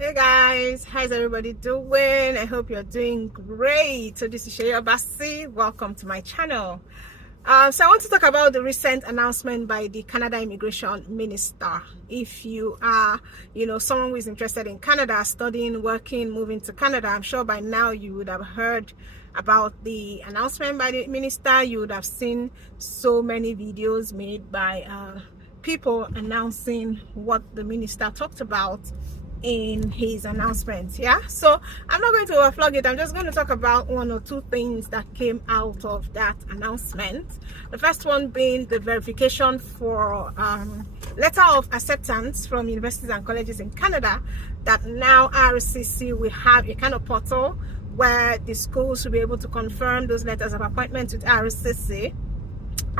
Hey guys, how's everybody doing? I hope you're doing great. So this is Seyi Obasi. Welcome to my channel. So I want to talk about the recent announcement by the Canada Immigration Minister. If you are, someone who is interested in Canada, studying, working, moving to Canada, I'm sure by now you would have heard about the announcement by the minister. You would have seen so many videos made by people announcing what the minister talked about in his announcement. So I'm not going to overflog it. I'm just going to talk about one or two things that came out of that announcement. The first one being the verification for letter of acceptance from universities and colleges in Canada, that now RCC will have a kind of portal where the schools will be able to confirm those letters of appointment with RCC.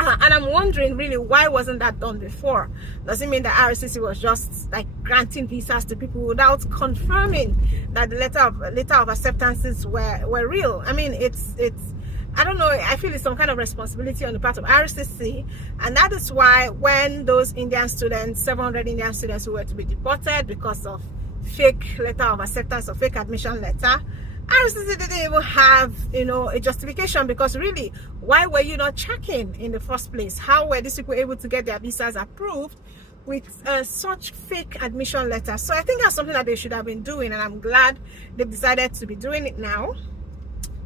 And I'm wondering, really, why wasn't that done before? Does it mean that RCC was just like granting visas to people without confirming that the letter of acceptances were real? I mean, it's I don't know. I feel it's some kind of responsibility on the part of RCC, and that is why when those Indian students, 700 Indian students who were to be deported because of fake letter of acceptance or fake admission letter, RCC didn't even have, a justification, because really, why were you not checking in the first place? How were these people able to get their visas approved with such fake admission letters? So I think that's something that they should have been doing, and I'm glad they've decided to be doing it now.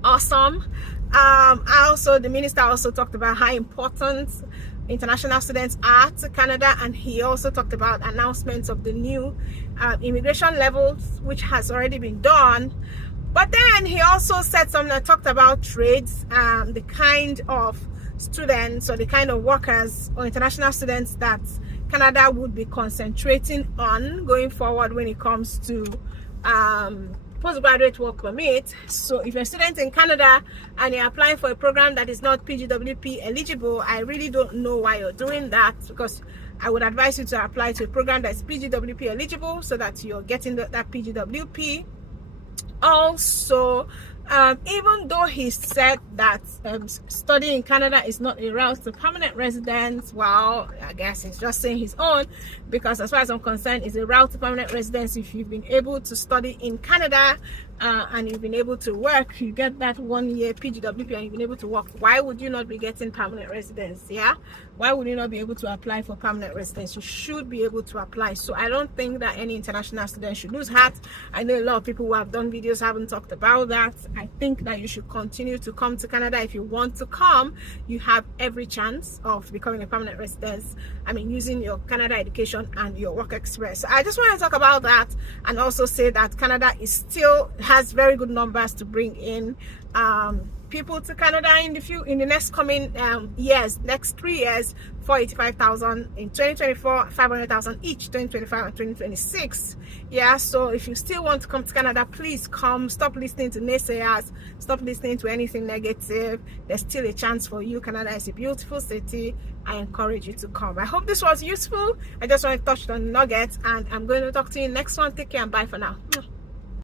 Awesome. The minister also talked about how important international students are to Canada, and he also talked about announcements of the new immigration levels, which has already been done. But then he also said something that talked about trades, the kind of students or the kind of workers or international students that Canada would be concentrating on going forward when it comes to postgraduate work permit. So if you're a student in Canada and you're applying for a program that is not PGWP eligible, I really don't know why you're doing that, because I would advise you to apply to a program that's PGWP eligible so that you're getting that PGWP. Also, even though he said that studying in Canada is not a route to permanent residence, well, I guess he's just saying his own, because as far as I'm concerned, it's a route to permanent residence. If you've been able to study in Canada and you've been able to work, you get that 1 year PGWP and you've been able to work, why would you not be getting permanent residence? Why would you not be able to apply for permanent residence? You should be able to apply. So I don't think that any international student should lose heart. I know a lot of people who have done videos haven't talked about that. I think that you should continue to come to Canada. If you want to come, you have every chance of becoming a permanent resident. I mean, using your Canada education and your work experience. So I just want to talk about that, and also say that Canada has very good numbers to bring in people to Canada in the next coming years, next 3 years, 485,000 in 2024, 500,000 each 2025 and 2026. So if you still want to come to Canada, please come. Stop listening to naysayers, stop listening to anything negative. There's still a chance for you. Canada is a beautiful city. I encourage you to come. I hope this was useful. I just want to touch on the nuggets, and I'm going to talk to you next one. Take care and bye for now.